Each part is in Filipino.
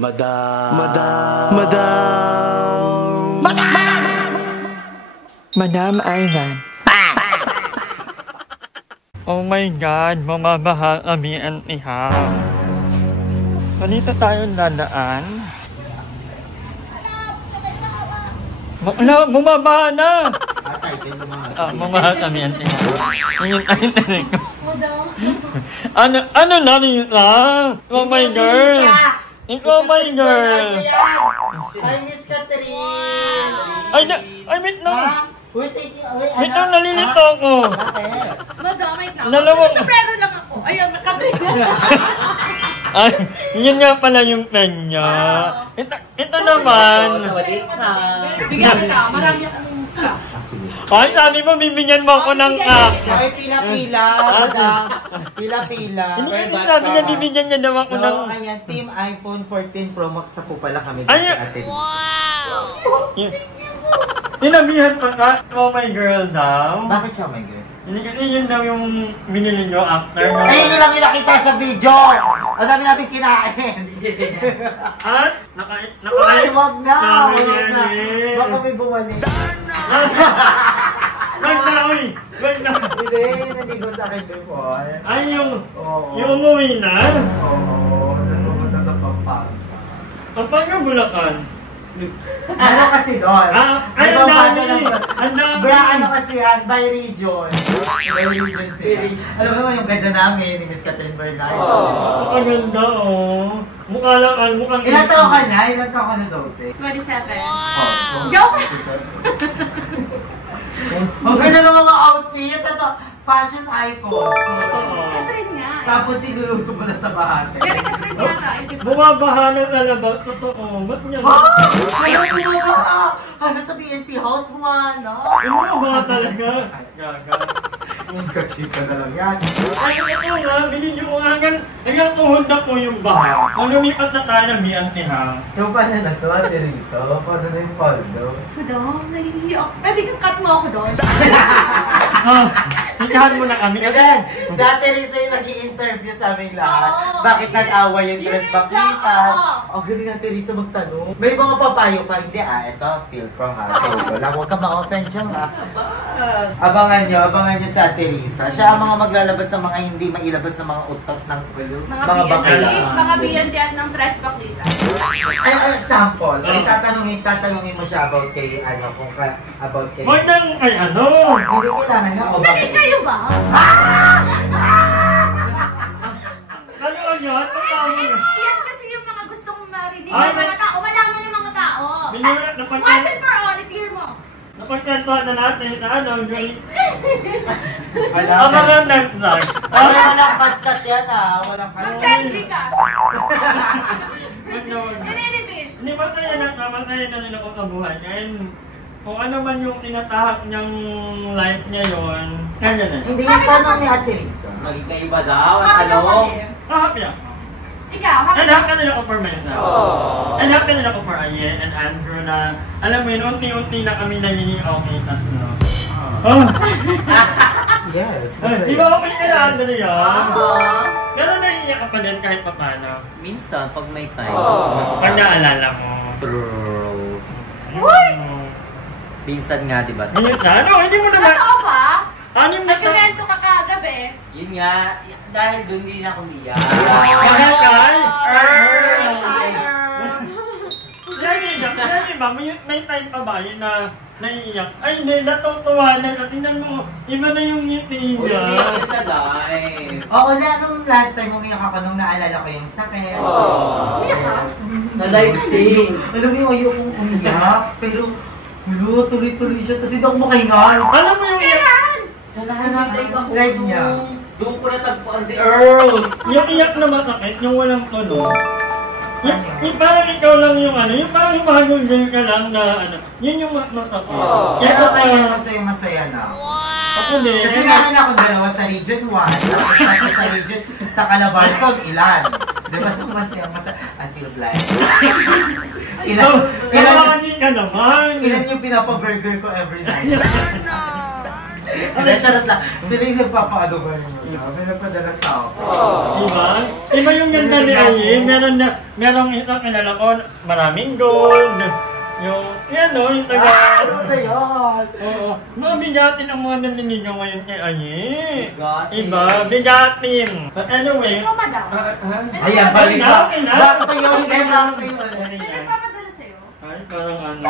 Madam. Madam Ivan. Oh my God, mamamahal kami ang ihaw. Kanito tayo dadaan? Bakla, bumaba na! Mamahal kami ang ihaw. Ngayon ay narin ko. Ano na nila? Oh my girl! Ikaw my girl! Ay, Miss Catherine! Ay, wait lang! Wait lang, nalilito ako! Madam, wait lang. Dalawang... Sombrero lang ako. Ayun, Catherine! Ay, yun nga pala yung pen niya. Ito naman. Bigyan kita, marami akong cup. Ay, sabi mo, bibigyan mo ako ng cup. Ay, pila-pila. Pila-pila. Hindi sabi niya, bibigyan niya daw ako ng... So, ayan, Team iPhone 14 Pro Max na po pala kami. Ay, Inabihan pa ka? Oh my girl daw. Bakit siya, oh my girl? Hindi kasi yun daw yung binili nyo after mo. Ay, yun lang yung nakita sa video! Ang dami namin kinain! At? Uy, wag na! Sabi Wag na! niya Baka may bumalik. Wag na, uy! Wag na! Hindi, naligo sa akin before. Ay, yung Oo. umuwi na? Oo, tapos pumunta sa Pampanga. Pampanga, Bulacan? Ano kasi doon? Ay, ang dami! Ang dami! Ano kasi yan? By region. By region sila. Alam mo naman yung ganda namin ni Miss Catherine Bernardo. Ang ganda, oh. Mukha lang, mukhang... Ilan taon ka na? Ilan taon ka na daw, te? 27. Joke! Joke! Ang ganda ng mga outfit. Ito, fashion icon. Catherine nga. Tapos sinulusog mo na sa bahati. Very Catherine yata. Bumabahala talaga. Totoo. Ba't niya ba? Ano ba? Ano sa BNT House mo, ano? Bumaba talaga. Gaga. Kachika na lang yan. Ay, ito nga. Binigyan ko nga. Hanggang tuhod na po yung baha. Kung lumipat na tayo ng BNT House. So, paano na to, Ate Rizzo? Paano na yung paldo? Madam, nahihiya ako. Pwede kang cut mo ako doon. Sikahan mo na kami. Again, si Ate Rizzo yung nag-i-interview sa aming lahat. Bakit nag-away yung Tres Baquitas? Ang galing Ate Rizzo magtanong. May mga papayo pa. Hindi ito, feel from ha. Wala, huwag ka ma-offend dyan ha. Abangan nyo sa Ate Rizzo. Siya ang mga maglalabas ng mga hindi mailabas ng mga utot ng mga bakla. Mga BNT ng Tres Baquitas. Ay, example. Ay, tatanungin mo siya about kay, about kay... Huwag nang kay ano. Hindi kailangan na. Naging kayo ba? Ano yan? Yan kasi yung mga gusto mong marinig Ay, ng mga tao. Malaman ng mga tao. Binura, Once and for all, i-clear mo. napagkantuan na natin sa ano, yung... Wala. Mga naglag. Walang cut-cut yan ah. Walang cut-cut. Mag-sentry ka. Ano? Nire-reveal. Hindi matayan na nila kung kabuhay. Ngayon, kung ano man yung tinatahak niyang life niya yun, kanya na. Hindi yung tanong ni Ate Rizzo. Naging kaiba daw. Happy ako. Ikaw, And happy din ako for Mesa. And happy din ako for Ayen and Andrew na, alam mo yun, unti-unti na kami naniniaw kay tatlo. Yes. Di ba okay ka na, Andrew yan? Pero naiiyak ka pa din kahit papano. Minsan, pag may time. Pag naalala mo. True. Uy! Minsan nga, di ba? Ngayon na, ano? Hindi mo naman. Totoo ba? Anim na Nag-evento ka kagabi. Yun nga, dahil doon din ako umiyak. Kahit kay? Kaya ba, may time pa ba yun na naiiyak? Ay hindi, natutuwa na. Tingnan mo, iba na yung ngiti niya. Umiyak sa live. Oo na, nung last time umiyak ako nung naalala ko yung sakit. Umiyak ka? Sa live thing. Alam mo yung ayokong umiyak, pero tuloy-tuloy siya, kasi hindi ako makahingal. Alam mo yung iyak? Sa lahat ng live niya. Doon ko natagpuan si Earl. Yung iyak na masakit, yung walang tunog. Yung parang ikaw lang yung ano, yung parang humahagulgal ka lang na ano, yun yung masakit. Pero kaya masaya na. Ako din. Kasi meron akong dalawa sa Region 1, tapos sa Region, sa Calabarzon, ilan? Diba so masaya, I feel blessed. Ilan ka naman. Ilan yung pinapaburger ko every night? Hindi, charot lang. Sila yung nagpapaano ba yun? May nagpadala sa ako. Diba? Iba yung ganda ni Aye. Merong isang kilala ko, maraming gold. Yung, yan o, yung taga... Ano na yun? Oo. Mga bigatin ang mga naninigaw ngayon kay Aye. Bigatin. Iba, bigatin. But anyway... Ikaw, madam. Ayan, balik ka. Okay na. Bakit kayo? Hindi, bakit kayo? May nagpapadala sa'yo. Ay, parang ano...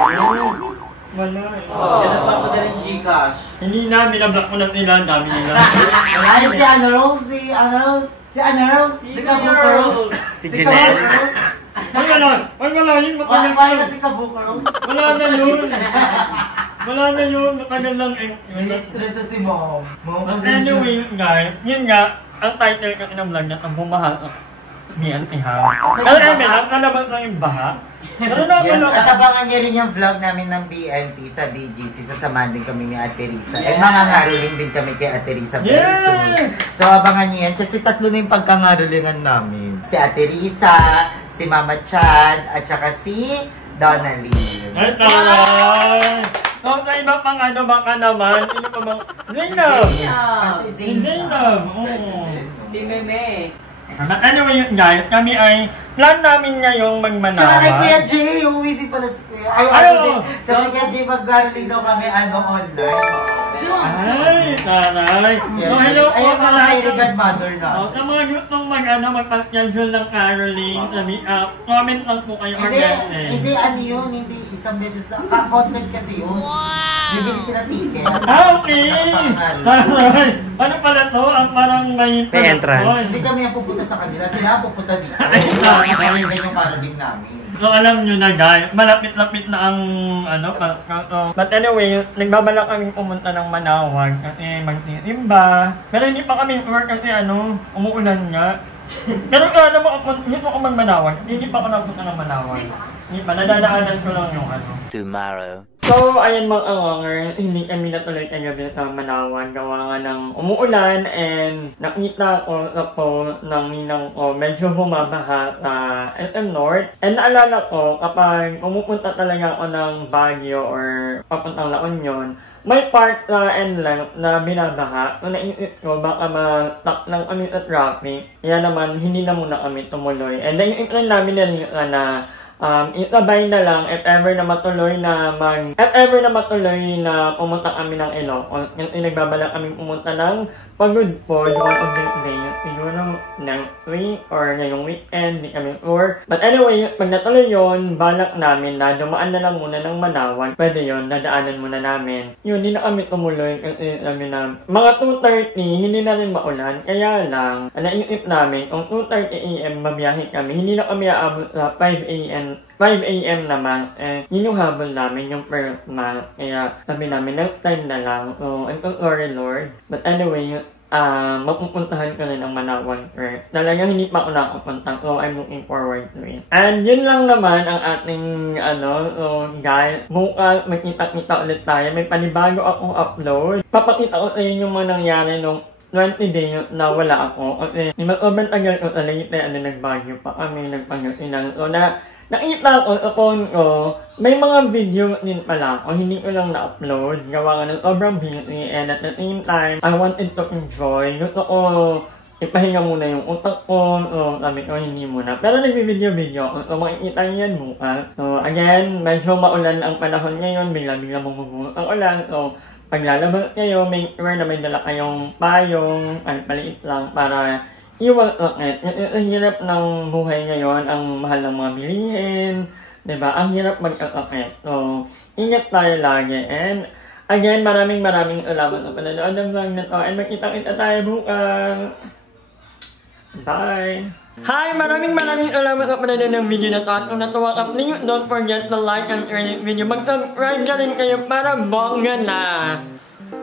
Wala eh. Siya nagpapadala ng Gcash. Hindi na, binablock mo na nila, ang dami nila. Ay, si Ana Rose, si Ana Rose. Si Ana Rose. Si Kabukaros. Si Janelle. Ay, wala yun, matagal Kaya na si Kabukaros. Wala na yun. Wala na yun, matagal lang eh. Stress na si Mom. But anyway, yun nga, ang title ko ng vlog na ang bumahal ni Auntie Ham. Pero lang, nalabas lang yung baha. Pero Yes, naman at abangan niyo rin yung vlog namin ng BNT sa BGC. Sasamahan din kami ni Ate Risa. At mangangaroling din kami kay Ate Risa very soon. So abangan niyo yan kasi tatlo na yung pagkangarolingan namin. Si Ate Risa, si Mama Chad, at saka si Donnelly. ay, taray! So, sa iba pang ano, baka naman, sino pa bang... Zainab! Ate Si Zainab! Oo. Si Meme. But anyway, yun guys, kami ay plan namin ngayong Tsaka kay Kuya magmanawan. Jay, umuwi din pala si Kuya. Ay, Ay, ano oo. din. Sabi ni Kuya Jay, mag-garoling daw kami online. Zoom. Ay, taray! So, hello po Ayun sa mga lahat very ng... good mother na. Sa mga gustong magpa-schedule ng caroling, comment lang po kayo or Hindi, message. hindi ano yun, hindi isang beses lang. Concert kasi yun. Bibili sila ticket. Ah, okay! Taray! Ano pala to? Ang parang may... May entrance. Hindi kami ang pupunta sa kanila, sila ang pupunta dito. Ay, Kami yung caroling namin. So alam nyo na guys, malapit-lapit na ang ano, but anyway, nagbabalak kami pumunta ng Manawag kasi magtitimba. Pero hindi pa kami work kasi ano, umuulan nga. Pero ano mo ako, hindi ako mag-Manawag, hindi pa ako napunta ng Manawag. Hindi pa, nadadaanan ko lang yung ano. Tomorrow. So, ayan mga awanger, hindi kami natuloy kagabi sa Manawag. Gawa nga ng umuulan and nakita ko sa post ng ninang ko medyo bumabaha sa SM North. And naalala ko kapag pumupunta talaga ako ng Baguio or papuntang La Union, may part na length na binabaha. So naisip ko baka ma-stuck lang kami sa traffic. Kaya naman hindi na muna kami tumuloy. And then yung plan namin na itabay na lang if ever na matuloy na pumunta kami ng Ilocos. Kasi nagbabalak kami pumunta ng Pagudpod one of the days. Siguro next week or ngayong weekend, di kami sure. But anyway, pag natuloy yun, balak namin na dumaan na lang muna ng Manawag. Pwede yun, nadaanan muna namin. Yun, hindi na kami tumuloy kasi sabi na mga 2:30, hindi na rin maulan. Kaya lang, naisip namin, kung 2:30 AM mabiyahe kami, hindi na kami aabot sa 5 AM naman, yun yung habol namin, yung first month. Kaya sabi namin, next time na lang. So, I'm so sorry Lord. But anyway, mapupuntahan ko na ng Manawag first. Talagang hindi pa ako nakapunta, so I'm looking forward to it. And yun lang naman ang ating, so guys, bukas magkita-kita ulit tayo. May panibago akong upload. Papakita ko sa inyo yung mga nangyari nung 20 days na wala ako. Kasi mag-over tagal ko sa late, nagbagyo pa kami, nagpangasinan. So nakita ko sa phone ko, may mga video din pala ako, hindi ko lang na-upload. Gawa nga ng sobrang busy and at the same time, I wanted to enjoy. Gusto ko ipahinga muna yung utak ko, so sabi ko hindi muna. Pero nag-video-video, so makikita niyan bukas. So again, medyo maulan ang panahon ngayon, bigla-bigla bumubulot ang ulan. So paglalabas kayo, make sure na may dala kayong payong, ay paliit lang para iwag sakit. Ang hirap ng buhay ngayon, ang mahal ng mga bilihin, diba? Ang hirap magkasakit. So, ingat tayo lagi. And, again, maraming salamat sa panonood ng vlog na to. And magkita-kita tayo bukas. Bye! Hi! Maraming salamat sa panonood ng video na to. At kung natuwa ka, please don't forget to like and share this video. Mag-subscribe na rin kayo para bongga na!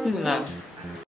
Yun lang.